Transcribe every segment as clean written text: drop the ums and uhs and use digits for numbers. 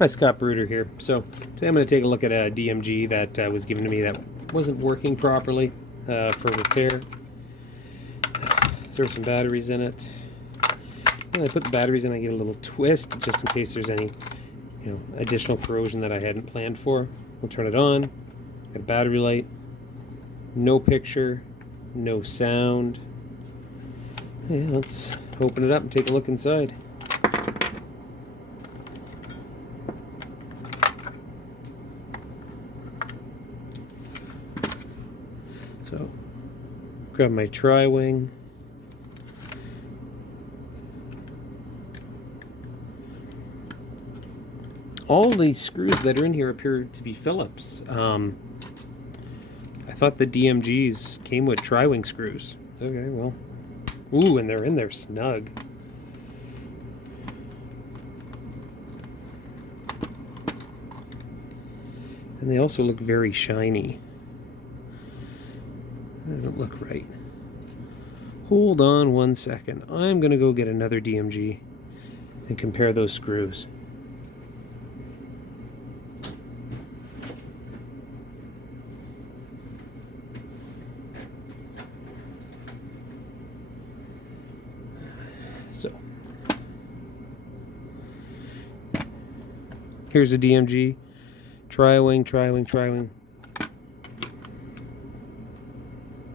Hi, Scott Bruder here. So today I'm going to take a look at a DMG that was given to me that wasn't working properly for repair. Throw some batteries in it. And I put the batteries in, I get a little twist just in case there's any additional corrosion that I hadn't planned for. We'll turn it on. Got a battery light. No picture. No sound. Yeah, let's open it up and take a look inside. So, grab my tri-wing. All the screws that are in here appear to be Phillips. I thought the DMGs came with tri-wing screws. Okay, well. Ooh, and they're in there snug. And they also look very shiny. That doesn't look right. Hold on 1 second. I'm going to go get another DMG and compare those screws. So, here's a DMG. Tri-wing, tri-wing, tri-wing.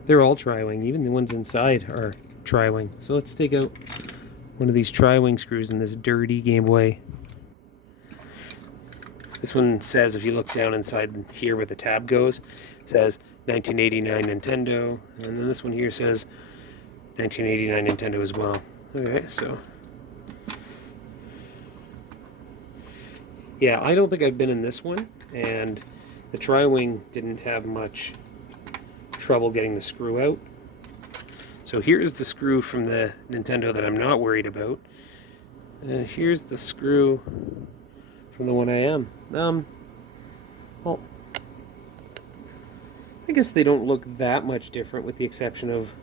They're all tri-wing. Even the ones inside are tri-wing. So let's take out one of these tri-wing screws in this dirty Game Boy. This one says, if you look down inside here where the tab goes, it says 1989 Nintendo. And then this one here says 1989 Nintendo as well. Okay, so. Yeah, I don't think I've been in this one. And the tri-wing didn't have much trouble getting the screw out. So here's the screw from the Nintendo that I'm not worried about. And here's the screw from the one I am. Well, I guess they don't look that much different with the exception of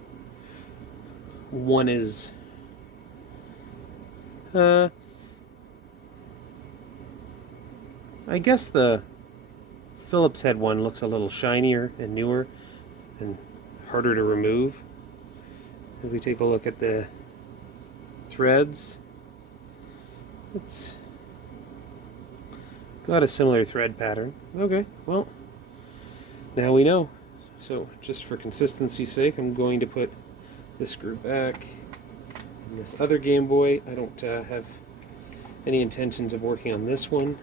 one is I guess the Phillips head one looks a little shinier and newer and harder to remove. If we take a look at the threads, it's got a similar thread pattern. Okay, well, now we know. So just for consistency's sake, I'm going to put this screw back in this other Game Boy. I don't have any intentions of working on this one.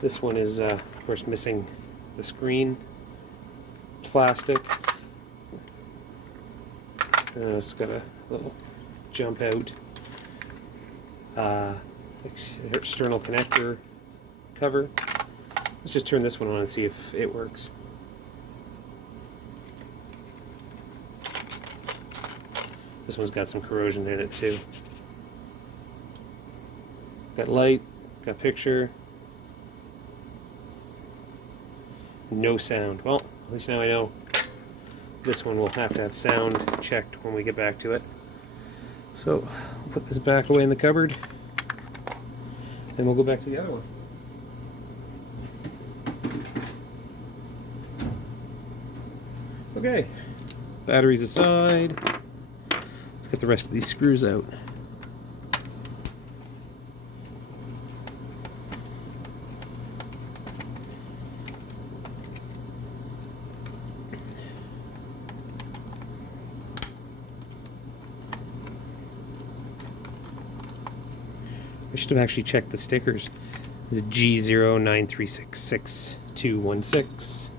This one is, of course, missing the screen plastic. It's got a little jump out external connector cover. Let's just turn this one on and see if it works. This one's got some corrosion in it too. Got light, got picture. No sound. Well, at least now I know this one will have to have sound checked when we get back to it. So, I'll put this back away in the cupboard, and we'll go back to the other one. Okay, batteries aside. Let's get the rest of these screws out. I should have actually checked the stickers. This is G093666216.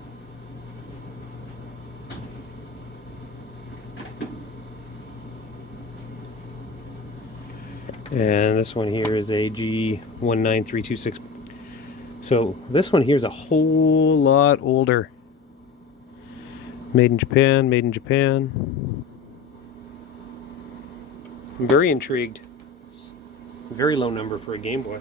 And this one here is a G19326. So this one here is a whole lot older. Made in Japan, made in Japan. I'm very intrigued. Very low number for a Game Boy.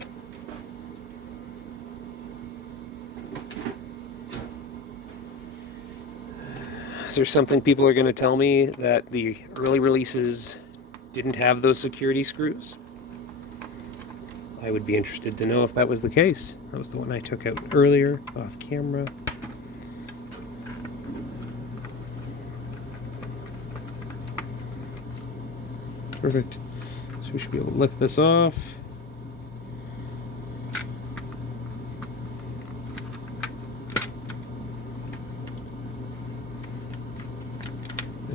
Is there something people are going to tell me that the early releases didn't have those security screws? I would be interested to know if that was the case. That was the one I took out earlier off camera. Perfect. So we should be able to lift this off.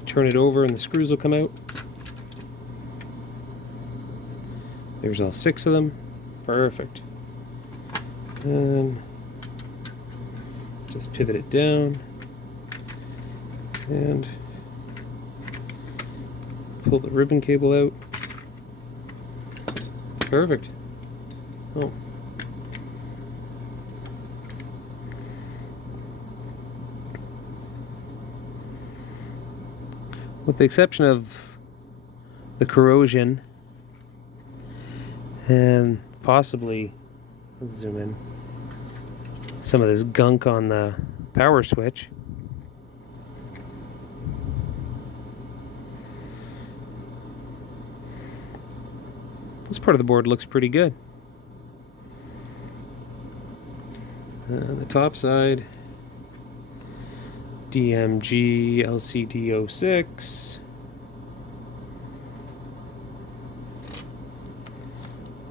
Turn it over and the screws will come out. There's all 6 of them. Perfect. And just pivot it down and pull the ribbon cable out. Perfect. Oh. With the exception of the corrosion and possibly, let's zoom in, some of this gunk on the power switch, this part of the board looks pretty good. The top side, DMG LCD-06.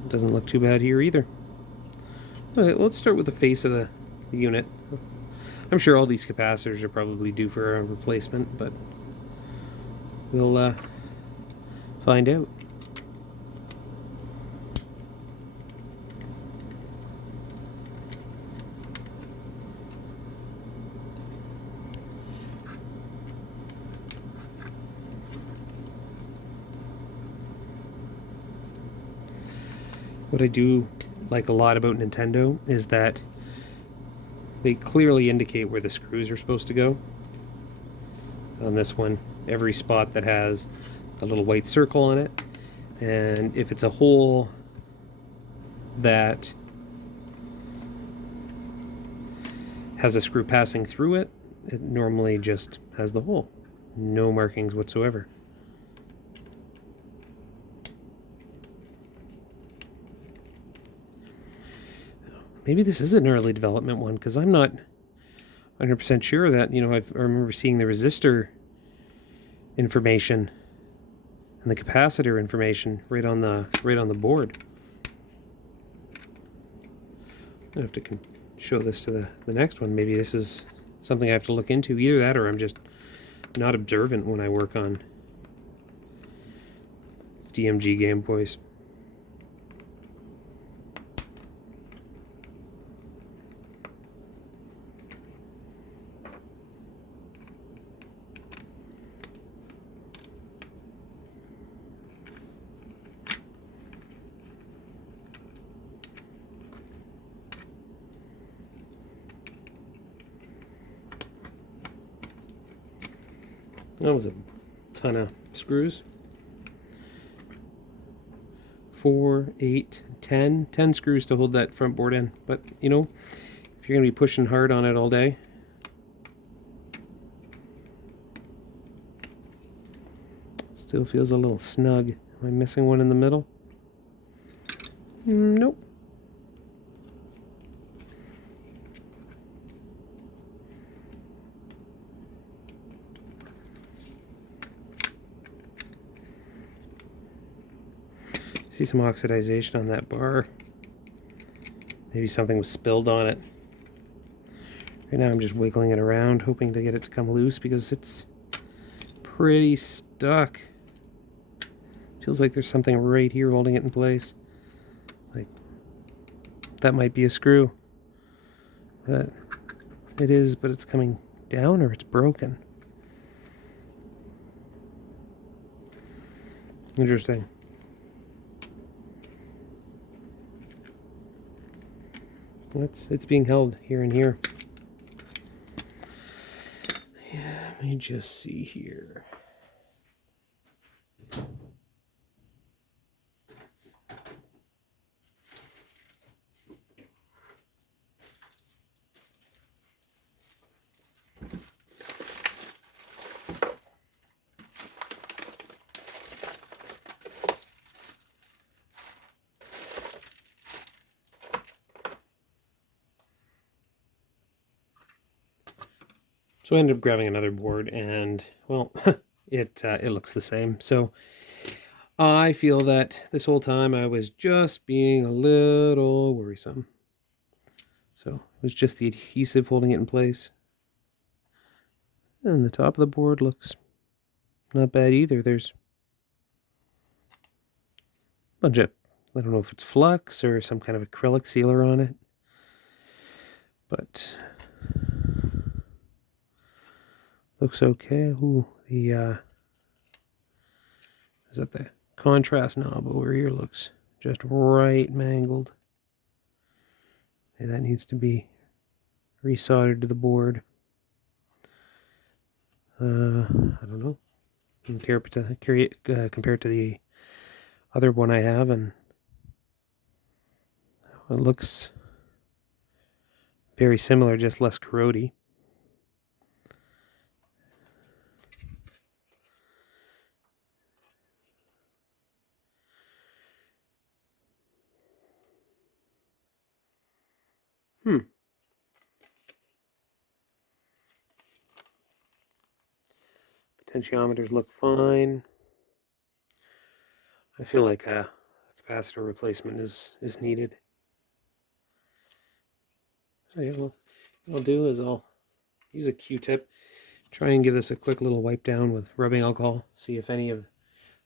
Doesn't look too bad here either. Okay, let's start with the face of the unit. I'm sure all these capacitors are probably due for a replacement, but we'll find out. What I do like a lot about Nintendo is that they clearly indicate where the screws are supposed to go. On this one, every spot that has the little white circle on it, and if it's a hole that has a screw passing through it, it normally just has the hole. No markings whatsoever. Maybe this is an early development one, because I'm not 100% sure that, you know, I remember seeing the resistor information and the capacitor information right on the board. I have to show this to the next one. Maybe this is something I have to look into. Either that, or I'm just not observant when I work on DMG Game Boys. That was a ton of screws. 4, 8, 10 screws to hold that front board in. But, you know, if you're going to be pushing hard on it all day, still feels a little snug. Am I missing one in the middle? Nope. See some oxidization on that bar. Maybe something was spilled on it. Right now I'm just wiggling it around, hoping to get it to come loose because it's pretty stuck. Feels like there's something right here holding it in place. Like, that might be a screw. But it is, but it's coming down or it's broken. Interesting. It's being held here and here. Yeah, let me just see here. So I ended up grabbing another board, and well, it looks the same. So I feel that this whole time I was just being a little worrisome. So it was just the adhesive holding it in place. And the top of the board looks not bad either. There's a bunch of, I don't know if it's flux or some kind of acrylic sealer on it, but looks okay. Ooh, the is that the contrast knob over here looks just right mangled. And that needs to be resoldered to the board. I don't know. Compare it to the other one I have, and it looks very similar, just less corrody. Potentiometers look fine. I feel like a capacitor replacement is needed. So yeah, well, what I'll do is I'll use a Q-tip, try and give this a quick little wipe down with rubbing alcohol, see if any of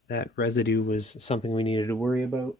that residue was something we needed to worry about.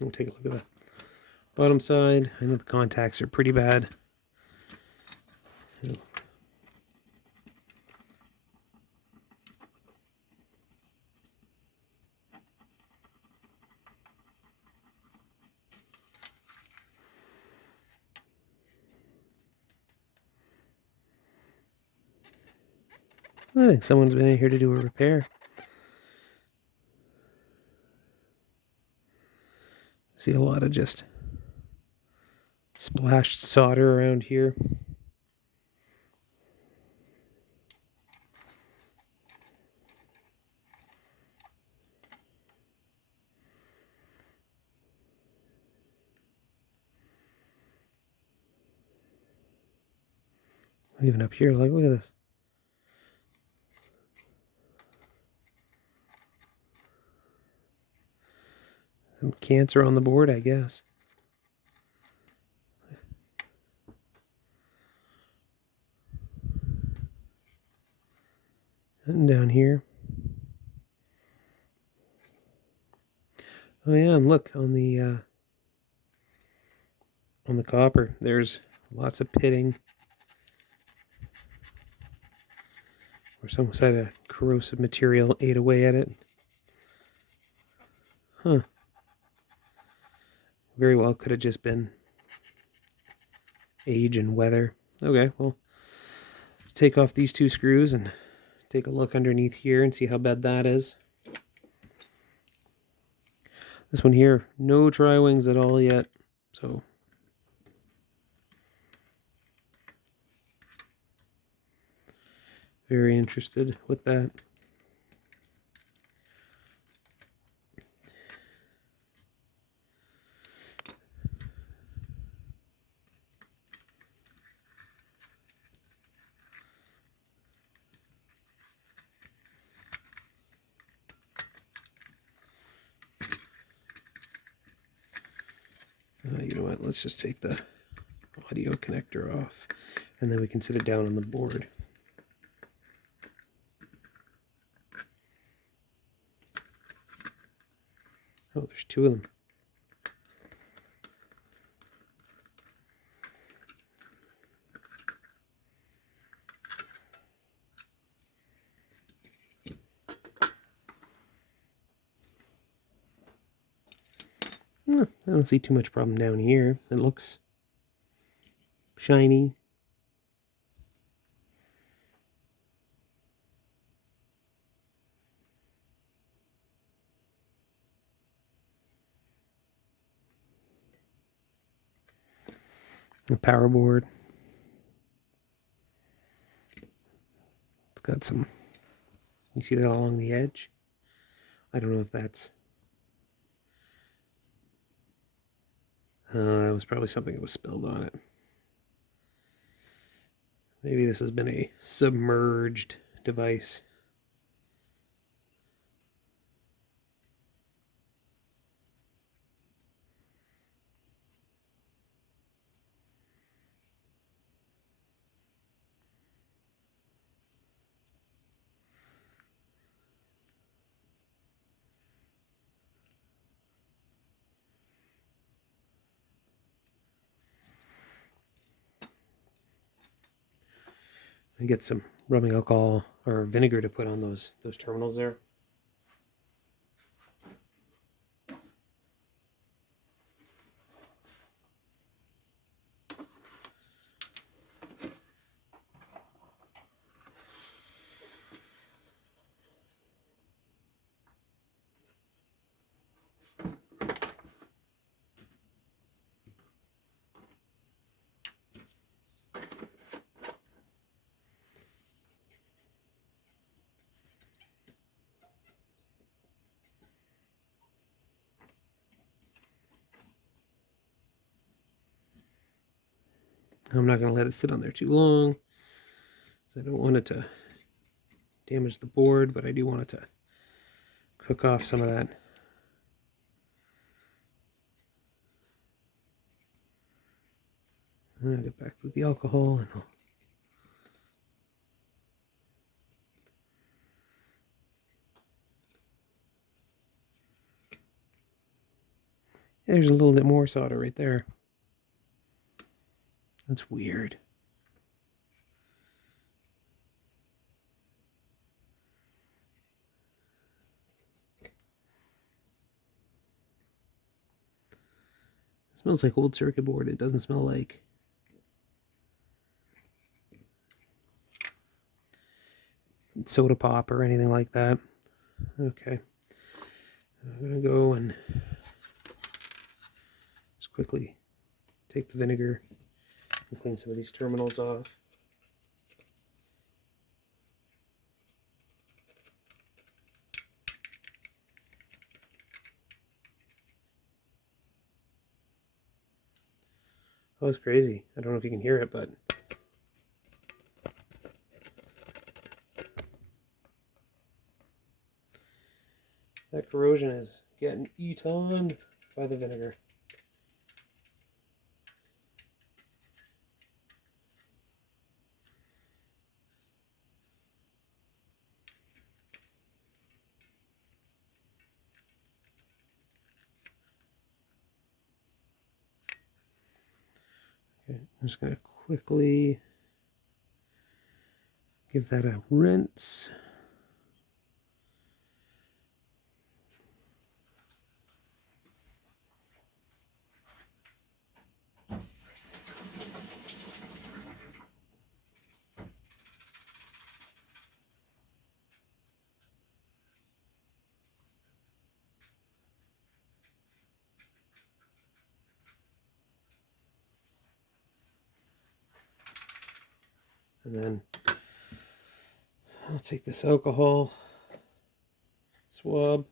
We'll take a look at the bottom side. I know the contacts are pretty bad. I think someone's been in here to do a repair. See a lot of just splashed solder around here. Even up here, like, look at this. Some cancer on the board, I guess. And down here. Oh yeah, and look on the copper. There's lots of pitting, or some sort of corrosive material ate away at it. Huh. Very well could have just been age and weather. Okay, well, let's take off these two screws and take a look underneath here and see how bad that is. This one here, no tri-wings at all yet, so very interested with that. You know what, let's just take the audio connector off, and then we can sit it down on the board. Oh, there's two of them. I don't see too much problem down here. It looks shiny. The power board. It's got some, you see that along the edge? I don't know if that's, that was probably something that was spilled on it. Maybe this has been a submerged device. And get some rubbing alcohol or vinegar to put on those terminals there. I'm not going to let it sit on there too long, so I don't want it to damage the board, but I do want it to cook off some of that. And I'll get back to the alcohol and I'll there's a little bit more solder right there. That's weird. It smells like old circuit board. It doesn't smell like soda pop or anything like that. Okay. I'm going to go and just quickly take the vinegar and clean some of these terminals off. That was crazy. I don't know if you can hear it, but that corrosion is getting eaten by the vinegar. Okay, I'm just going to quickly give that a rinse. And then I'll take this alcohol swab.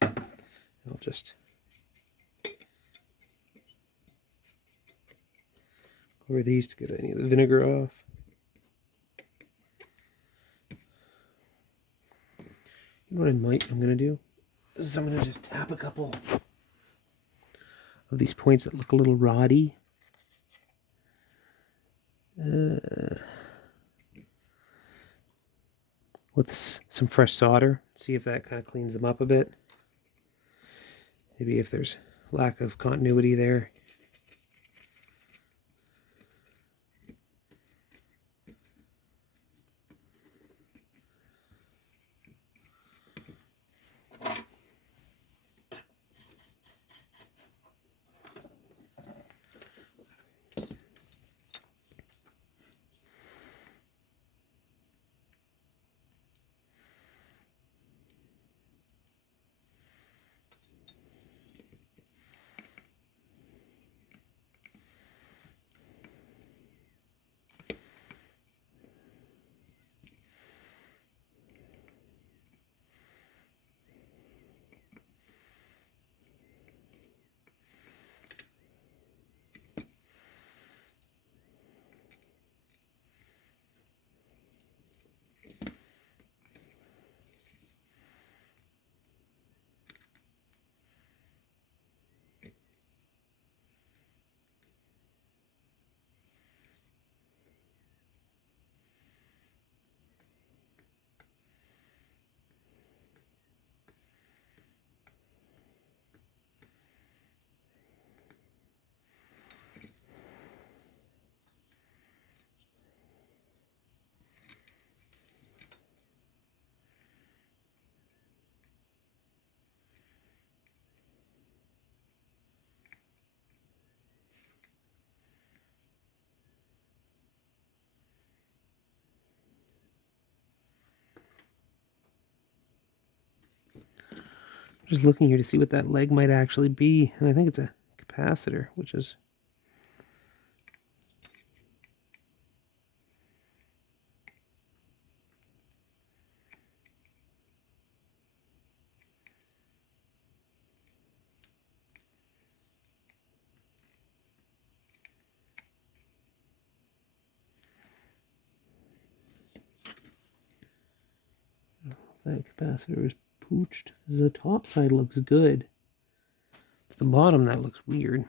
I'll just cover these to get any of the vinegar off. You know what I'm going to do? Is I'm going to just tap a couple of these points that look a little roddy. With some fresh solder, see if that kind of cleans them up a bit. Maybe if there's lack of continuity there. Just looking here to see what that leg might actually be, and I think it's a capacitor, which is that capacitor is pooched. The top side looks good. It's the bottom that looks weird.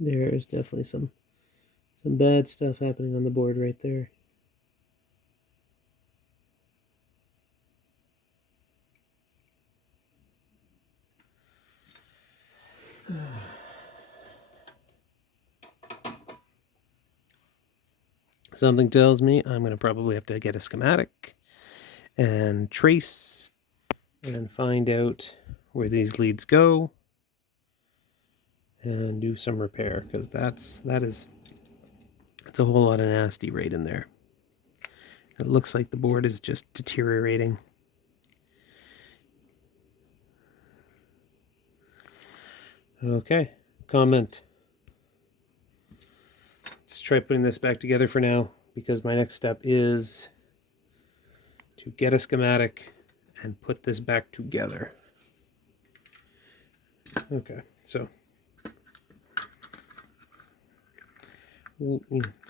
There's definitely some bad stuff happening on the board right there. Something tells me I'm going to probably have to get a schematic and trace and find out where these leads go and do some repair, because that is It's a whole lot of nasty right in there. It looks like the board is just deteriorating. Okay, comment. Let's try putting this back together for now, because my next step is to get a schematic and put this back together. Okay, so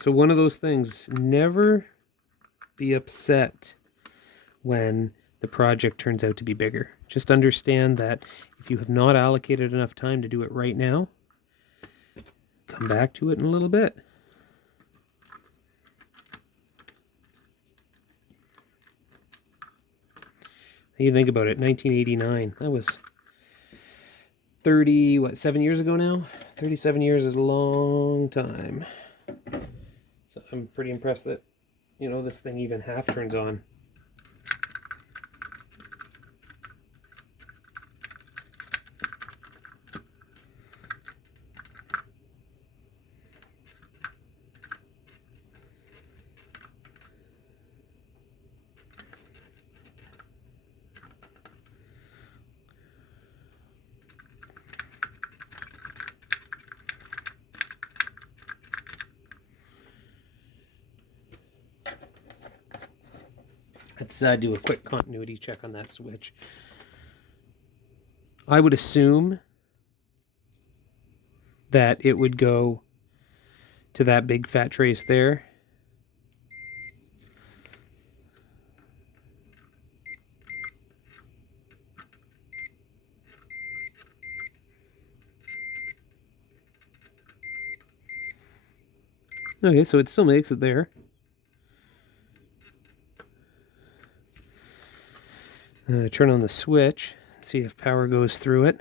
one of those things, never be upset when the project turns out to be bigger. Just understand that if you have not allocated enough time to do it right now, come back to it in a little bit. You think about it, 1989, that was 7 years ago now? 37 years is a long time. So I'm pretty impressed that, you know, this thing even half turns on. Let's do a quick continuity check on that switch. I would assume that it would go to that big fat trace there. Okay, so it still makes it there. Turn on the switch, see if power goes through it.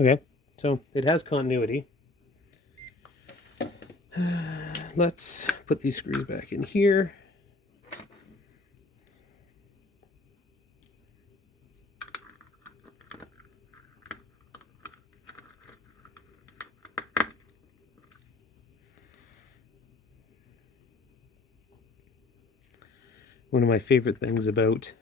Okay, so it has continuity. Let's put these screws back in here. One of my favorite things about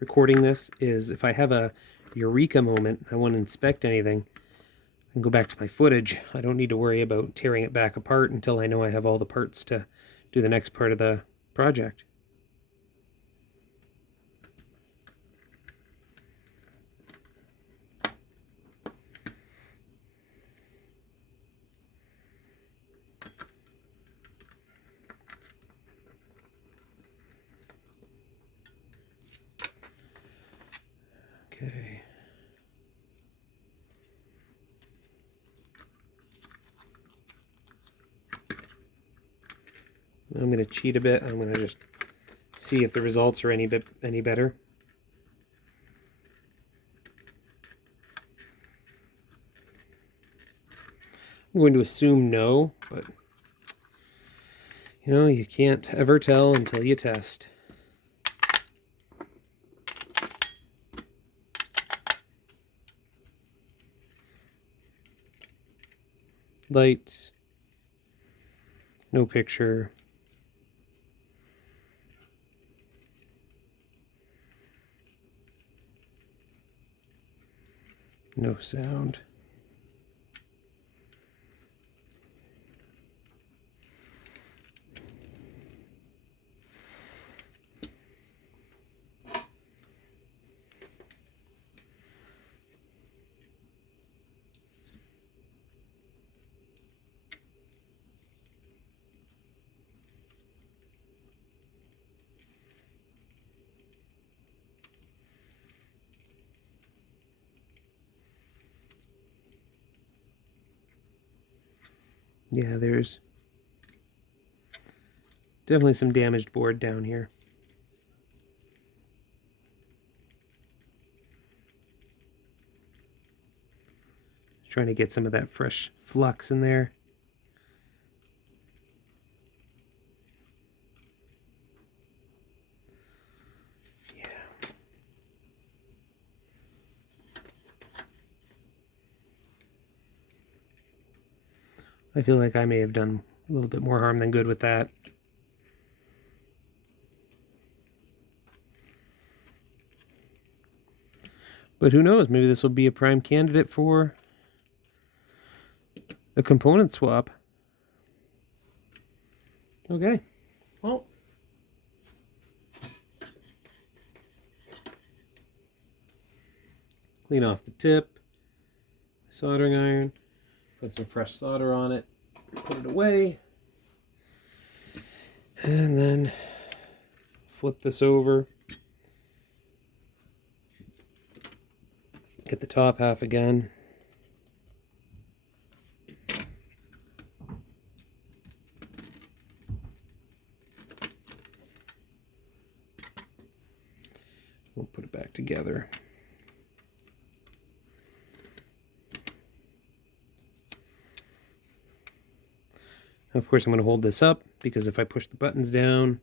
recording this is if I have a eureka moment, I want to inspect anything, I can go back to my footage. I don't need to worry about tearing it back apart until I know I have all the parts to do the next part of the project. Okay. I'm going to cheat a bit. I'm going to just see if the results are any better. I'm going to assume no, but you know, you can't ever tell until you test. Light, no picture. No sound. Yeah, there's definitely some damaged board down here. Trying to get some of that fresh flux in there. I feel like I may have done a little bit more harm than good with that. But who knows, maybe this will be a prime candidate for a component swap. Okay, well. Clean off the tip, soldering iron, put some fresh solder on it, put it away, and then flip this over. Get the top half again. We'll put it back together. Of course, I'm going to hold this up because if I push the buttons down,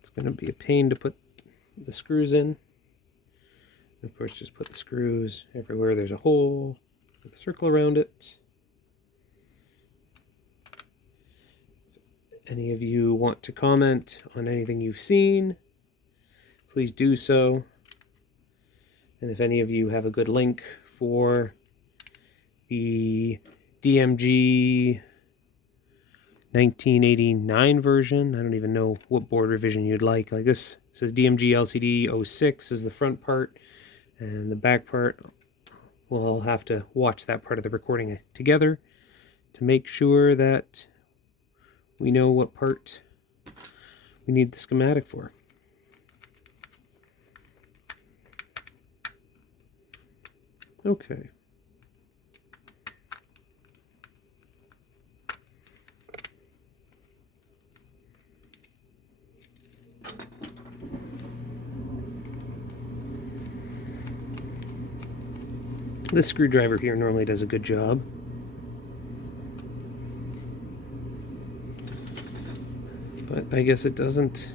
it's going to be a pain to put the screws in. And of course, just put the screws everywhere there's a hole with a circle around it. If any of you want to comment on anything you've seen, please do so. And if any of you have a good link for the DMG 1989 version, I don't even know what board revision you'd like. Like this says DMG LCD-06 is the front part, and the back part, well, I'll have to watch that part of the recording together to make sure that we know what part we need the schematic for. Okay. This screwdriver here normally does a good job. But I guess it doesn't.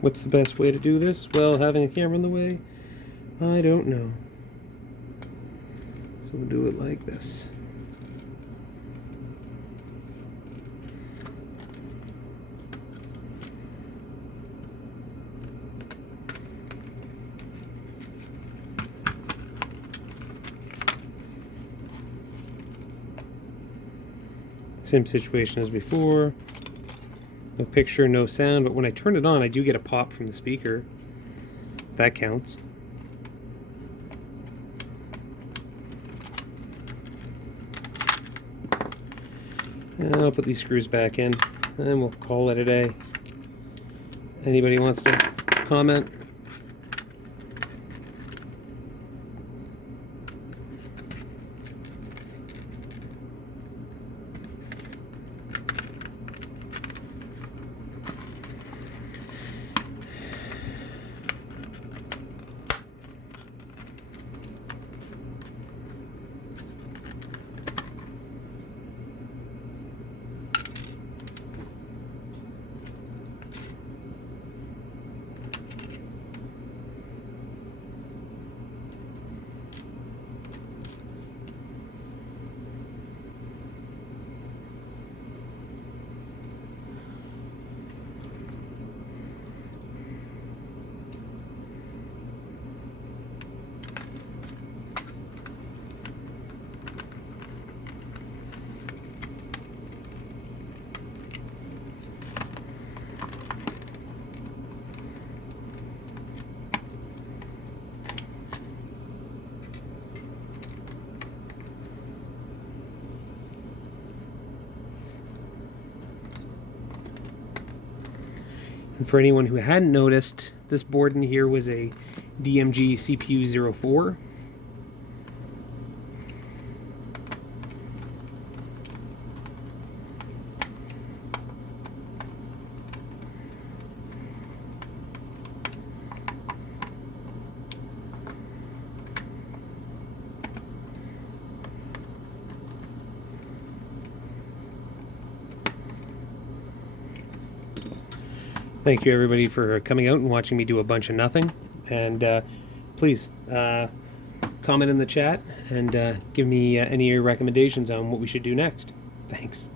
What's the best way to do this? Well, having a camera in the way? I don't know. So we'll do it like this. Same situation as before. No picture, no sound, but when I turn it on, I do get a pop from the speaker. That counts. And I'll put these screws back in, and we'll call it a day. Anybody wants to comment? And for anyone who hadn't noticed, this board in here was a DMG-CPU-04. Thank you, everybody, for coming out and watching me do a bunch of nothing. And please comment in the chat and give me any of your recommendations on what we should do next. Thanks.